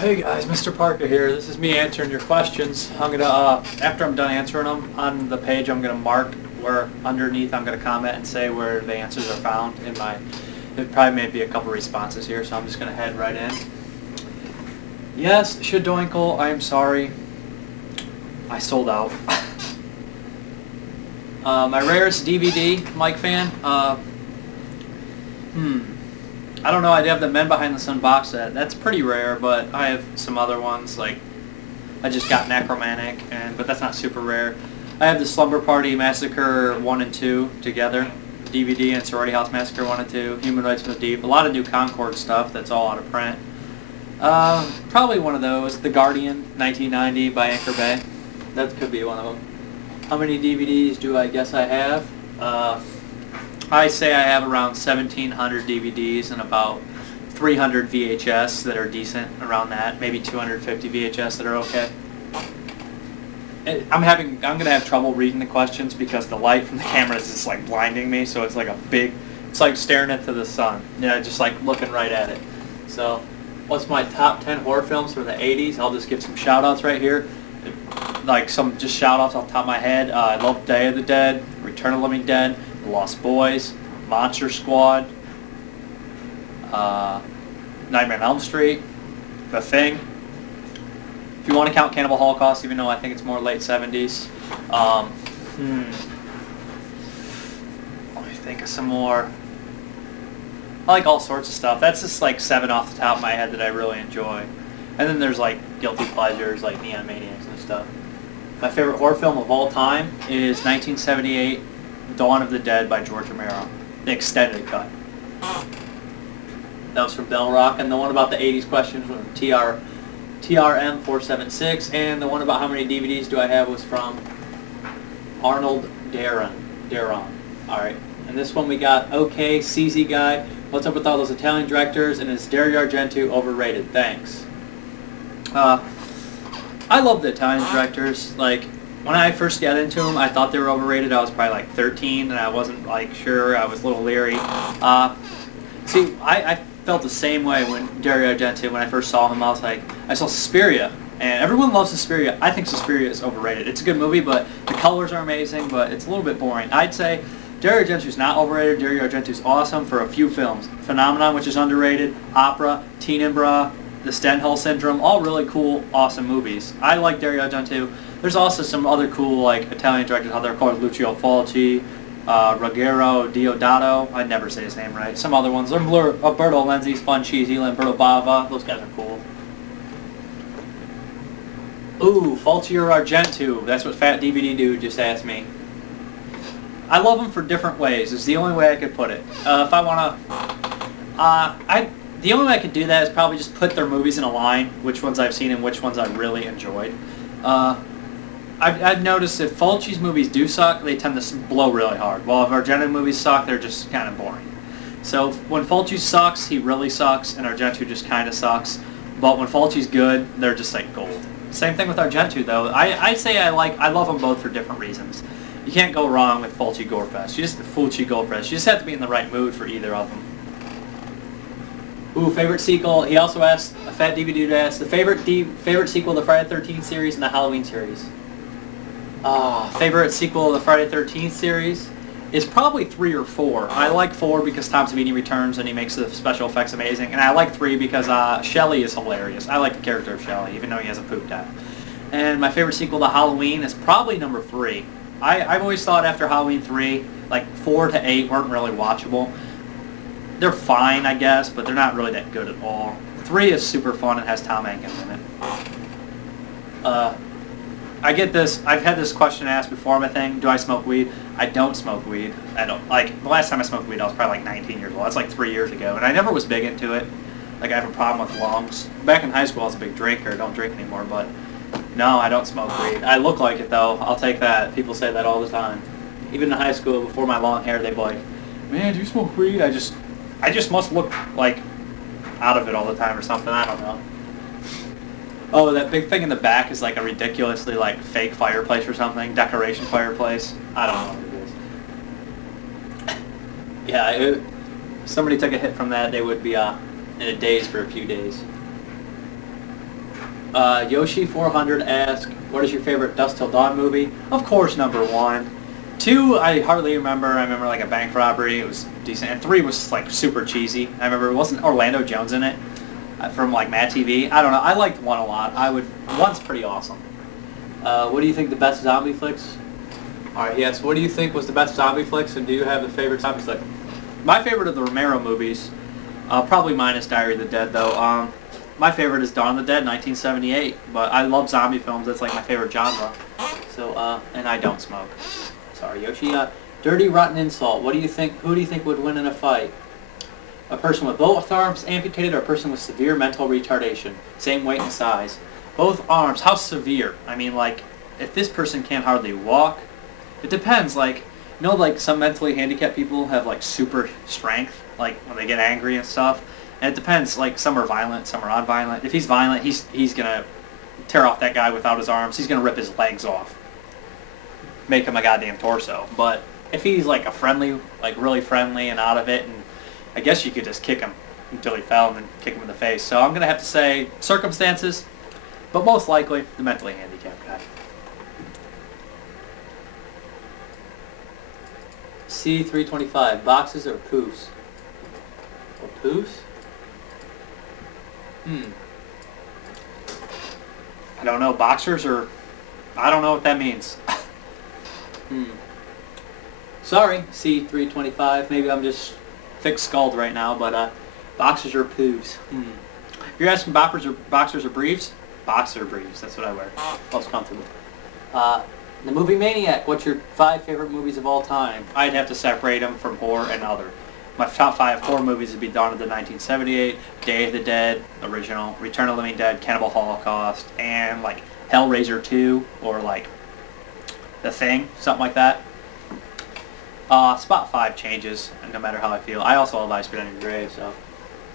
Hey guys, Mrparka here. This is me answering your questions. I'm gonna, after I'm done answering them on the page, I'm gonna mark where underneath I'm gonna comment and say where the answers are found in my. It probably may be a couple responses here, so I'm just gonna head right in. Yes, Shadoinkle, I am sorry. I sold out. My rarest DVD, Mike fan. I don't know, I have the Men Behind the Sun box set. That's pretty rare, but I have some other ones, like I just got Necromantic, but that's not super rare. I have the Slumber Party Massacre 1 and 2 together, DVD, and Sorority House Massacre 1 and 2, Humanoids from the Deep, a lot of new Concord stuff that's all out of print. Probably one of those, The Guardian, 1990 by Anchor Bay. That could be one of them. How many DVDs do I guess I have? I say I have around 1,700 DVDs and about 300 VHS that are decent, around that. Maybe 250 VHS that are okay. I'm gonna have trouble reading the questions because the light from the camera is just like blinding me. So it's like it's like staring into the sun. Yeah, just like looking right at it. So, what's my top 10 horror films from the 80s? I'll just give some shout outs right here. Like some just shout outs off the top of my head. I love Day of the Dead, Return of the Living Dead, The Lost Boys, Monster Squad, Nightmare on Elm Street, The Thing. If you want to count Cannibal Holocaust, even though I think it's more late 70s. Let me think of some more. I like all sorts of stuff. That's just like 7 off the top of my head that I really enjoy. And then there's like guilty pleasures like Neon Maniacs and stuff. My favorite horror film of all time is 1978, Dawn of the Dead by George Romero, the extended cut. That was from Bell Rock, and the one about the 80s questions was from TRM476, and the one about how many DVDs do I have was from Arnold Daron. Alright, and this one we got, okay, CZ Guy, what's up with all those Italian directors, and is Dario Argento overrated? Thanks. I love the Italian directors. Like, when I first got into them, I thought they were overrated. I was probably like 13, and I wasn't like sure. I was a little leery. See, I felt the same way when Dario Argento, when I first saw him. I was like, I saw Suspiria, and everyone loves Suspiria. I think Suspiria is overrated. It's a good movie, but the colors are amazing, but it's a little bit boring. I'd say Dario Argento's not overrated. Dario Argento's awesome for a few films. Phenomenon, which is underrated, Opera, Teen and Bra, The Stendhal Syndrome, all really cool, awesome movies. I like Dario Argento. There's also some other cool, like, Italian directors out there called Lucio Fulci, Ruggero Deodato, I'd never say his name right. Some other ones. Alberto Lenzi's fun, cheesy, Lamberto Bava, those guys are cool. Ooh, Fulci or Argento, that's what Fat DVD Dude just asked me. I love them for different ways, is the only way I could put it. If I want to, the only way I could do that is probably just put their movies in a line, which ones I've seen and which ones I really enjoyed. I've noticed if Fulci's movies do suck, they tend to blow really hard. While if Argento movies suck, they're just kind of boring. So when Fulci sucks, he really sucks, and Argento just kind of sucks. But when Fulci's good, they're just like gold. Same thing with Argento, though. I say I love them both for different reasons. You can't go wrong with Fulci Gorefest. Fulci Gorefest. You just have to be in the right mood for either of them. Ooh, favorite sequel. He also asked, a Fat DVD Dude asked, the favorite sequel of the Friday the 13th series and the Halloween series. Favorite sequel of the Friday the 13th series is probably 3 or 4. I like 4 because Tom Savini returns and he makes the special effects amazing, and I like 3 because Shelley is hilarious. I like the character of Shelley, even though he has a poop out. And my favorite sequel to Halloween is probably number 3. I've always thought after Halloween 3, like 4 to 8 weren't really watchable. They're fine, I guess, but they're not really that good at all. 3 is super fun and has Tom Atkins in it. I get this. I've had this question asked before on my thing. Do I smoke weed? I don't smoke weed. I don't. Like, the last time I smoked weed, I was probably like 19 years old. That's like 3 years ago, and I never was big into it. Like, I have a problem with lungs. Back in high school, I was a big drinker. I don't drink anymore, but no, I don't smoke weed. I look like it, though. I'll take that. People say that all the time. Even in high school, before my long hair, they'd be like, man, do you smoke weed? I just must look, like, out of it all the time or something. I don't know. Oh, that big thing in the back is, like, a ridiculously, like, fake fireplace or something. Decoration fireplace. I don't know what it is. Yeah, if somebody took a hit from that, they would be in a daze for a few days. Yoshi 400 asks, what is your favorite Dusk Till Dawn movie? Of course, number 1. 2, I hardly remember. I remember like a bank robbery. It was decent. And 3 was like super cheesy. I remember, wasn't Orlando Jones in it from like Mad TV? I don't know. I liked 1 a lot. 1's pretty awesome. What do you think the best zombie flicks? Alright, yes. What do you think was the best zombie flicks, and do you have a favorite zombie flick? My favorite of the Romero movies, probably minus Diary of the Dead though. My favorite is Dawn of the Dead, 1978. But I love zombie films. That's like my favorite genre. So, and I don't smoke. Sorry, Yoshi. Dirty Rotten Insult. What do you think? Who do you think would win in a fight? A person with both arms amputated or a person with severe mental retardation? Same weight and size. Both arms. How severe? I mean, like, if this person can't hardly walk, it depends. Like, you know, like some mentally handicapped people have like super strength, like when they get angry and stuff. And it depends. Like, some are violent, some are non-violent. If he's violent, he's gonna tear off that guy without his arms. He's gonna rip his legs off, make him a goddamn torso. But if he's like a friendly, like really friendly and out of it, and I guess you could just kick him until he fell and then kick him in the face. So I'm gonna have to say circumstances, but most likely the mentally handicapped guy. C325, boxes or poofs? Or poofs? I don't know. Boxers or... I don't know what that means. Sorry, C325. Maybe I'm just thick-skulled right now, but boxers or poofs? You're asking boxers or briefs? Boxer briefs. That's what I wear. Most comfortable. The movie Maniac. What's your 5 favorite movies of all time? I'd have to separate them from horror and other. My top 5 horror movies would be Dawn of the 1978, Day of the Dead, original, Return of the Living Dead, Cannibal Holocaust, and like Hellraiser 2 or like The Thing, something like that. Spot 5 changes, no matter how I feel. I also love Ice Cream on Your Grave, so.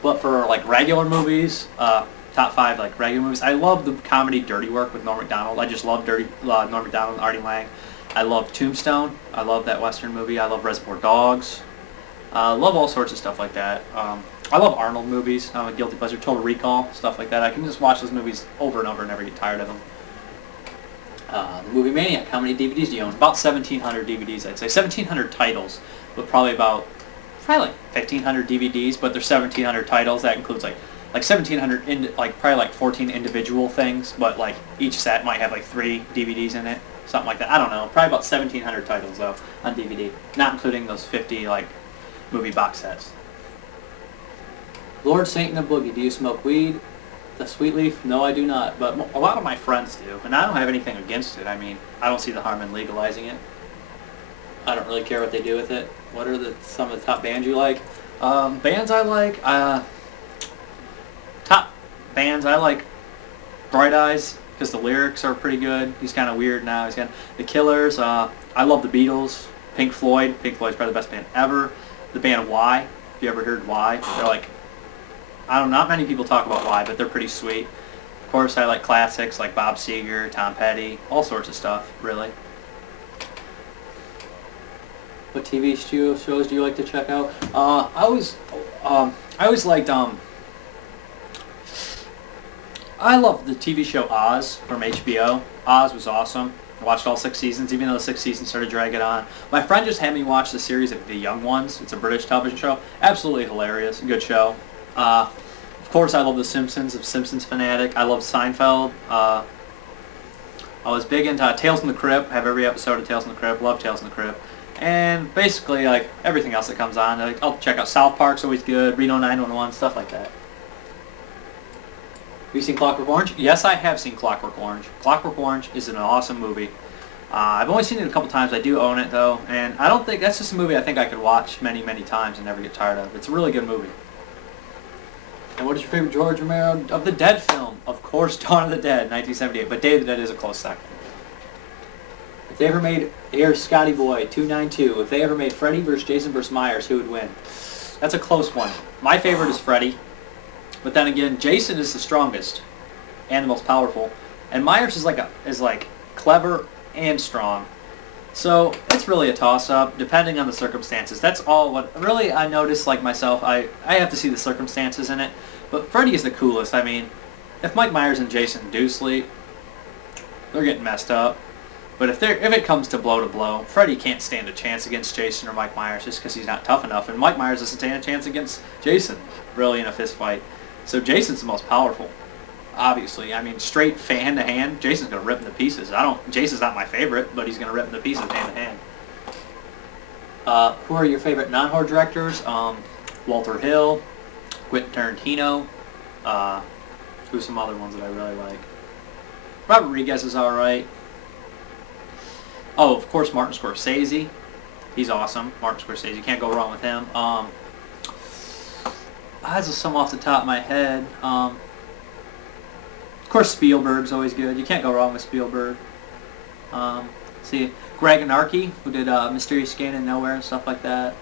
But for like regular movies, top 5 like regular movies, I love the comedy Dirty Work with Norm Macdonald. I just love Norm Macdonald and Artie Lang. I love Tombstone. I love that Western movie. I love Reservoir Dogs. Love all sorts of stuff like that. I love Arnold movies. I'm a guilty pleasure. Total Recall, stuff like that. I can just watch those movies over and over and never get tired of them. The movie Maniac, how many DVDs do you own? About 1,700 DVDs, I'd say. 1,700 titles, but probably like 1,500 DVDs, but there's 1,700 titles. That includes like 1,700, probably like 14 individual things, but like each set might have like 3 DVDs in it, something like that. I don't know. Probably about 1,700 titles though on DVD, not including those 50 like movie box sets. Lord Satan of Boogie, do you smoke weed? The sweet leaf? No, I do not, but a lot of my friends do, and I don't have anything against it. I mean, I don't see the harm in legalizing it. I don't really care what they do with it. What are some of the top bands you like? Bands I like, top bands I like, Bright Eyes, because the lyrics are pretty good. He's kind of weird now. He's got The Killers. I love the Beatles. Pink Floyd. Pink Floyd's probably the best band ever. The band Y. Have you ever heard Y? They're like, I don't know, not many people talk about Y, but they're pretty sweet. Of course, I like classics like Bob Seger, Tom Petty, all sorts of stuff, really. What TV shows do you like to check out? I always liked, I love the TV show Oz from HBO. Oz was awesome. I watched all 6 seasons, even though the 6th season started dragging on. My friend just had me watch the series of The Young Ones. It's a British television show. Absolutely hilarious. Good show. Of course, I love The Simpsons. I'm a Simpsons fanatic. I love Seinfeld. I was big into Tales from the Crypt. I have every episode of Tales from the Crypt. Love Tales from the Crypt. And basically, like, everything else that comes on. Like, I'll check out South Park's always good. Reno 911, stuff like that. Have you seen Clockwork Orange? Yes, I have seen Clockwork Orange. Clockwork Orange is an awesome movie. I've only seen it a couple times. I do own it, though. And I don't think... That's just a movie I think I could watch many, many times and never get tired of. It's a really good movie. And what is your favorite George Romero of the Dead film? Of course, Dawn of the Dead, 1978. But Day of the Dead is a close second. If they ever made... Here's Scotty Boy, 292. If they ever made Freddy versus Jason versus Myers, who would win? That's a close one. My favorite is Freddy. But then again, Jason is the strongest and the most powerful, and Myers is like clever and strong. So it's really a toss-up, depending on the circumstances. That's all what really I notice. Like myself, I have to see the circumstances in it. But Freddy is the coolest. I mean, if Mike Myers and Jason do sleep, they're getting messed up. But if it comes to blow, Freddy can't stand a chance against Jason or Mike Myers just because he's not tough enough, and Mike Myers doesn't stand a chance against Jason, really, in a fist fight. So Jason's the most powerful, obviously. I mean, straight hand to hand, Jason's gonna rip him to pieces. Jason's not my favorite, but he's gonna rip him to pieces hand to hand. Who are your favorite non-horror directors? Walter Hill, Quentin Tarantino. Who's some other ones that I really like? Robert Rodriguez is alright. Oh, of course, Martin Scorsese. He's awesome. Martin Scorsese. You can't go wrong with him. That's just some off the top of my head. Of course, Spielberg's always good. You can't go wrong with Spielberg. See, Greg Anarchy, who did Mysterious Scan in Nowhere and stuff like that.